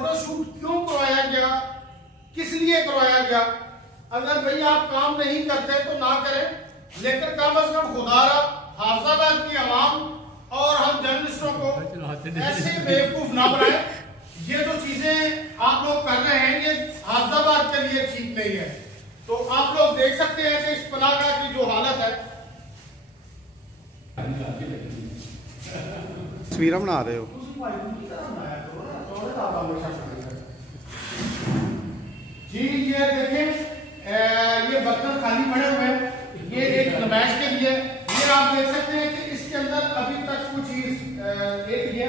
Photoshoot क्यों करवाया गया, किस लिए करवाया गया? अगर भाई आप काम नहीं करते तो ना करें, लेकिन कम अज कम खुदारा हाफिजाबाद की आवाम और हम जर्नलिस्टों को ऐसे बेवकूफ ना बनाए। ये जो चीजें आप लोग कर रहे हैं ये हाफिजाबाद के लिए ठीक नहीं है। तो आप लोग देख सकते हैं कि इस पनाहगाह की जो हालत है। तस्वीर बना रहे हो जी, ये देखें, ये बर्तन खाली पड़े हुए हैं, ये एक नुमाइश के लिए। ये आप देख सकते हैं कि इसके अंदर अभी तक कुछ चीज एक ये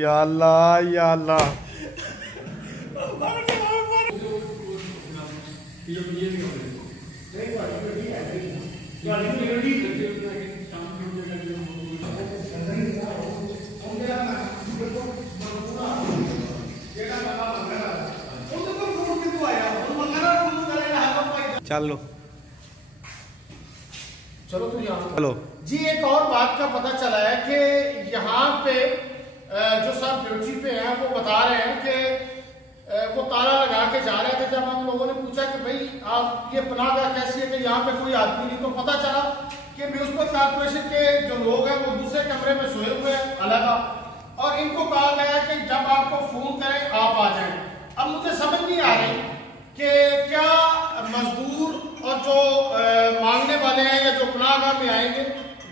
या अल्लाह या अल्लाह। चलो चलो तो यहाँ चलो जी। एक और बात का पता चला है कि यहाँ पे जो सब ड्यूटी पे हैं वो बता रहे हैं कि वो ताला लगा के जा रहे थे। जब हम लोगों ने पूछा कि भाई आप ये पनाहगाह कैसी है कि यहाँ पे कोई आदमी नहीं, तो पता चला कि म्यूनिसिपल कॉर्पोरेशन के जो लोग हैं वो दूसरे कमरे में सोए हुए हैं अलग, और इनको कहा गया है कि जब आपको फोन करें आप आ जाएं। अब मुझे समझ नहीं आ रही कि क्या मजदूर और जो मांगने वाले हैं या जो पनाहगाह में आएंगे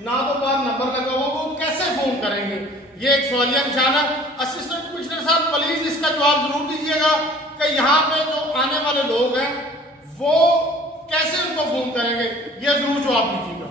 ना तो बार नंबर लगा हुआ, वो कैसे फोन करेंगे? ये एक सवालिया निशान है। असिस्टेंट कमिश्नर साहब प्लीज इसका जवाब जरूर दीजिएगा कि यहाँ पे जो आने वाले लोग हैं वो कैसे उनको फोन करेंगे, ये जरूर जवाब दीजिएगा।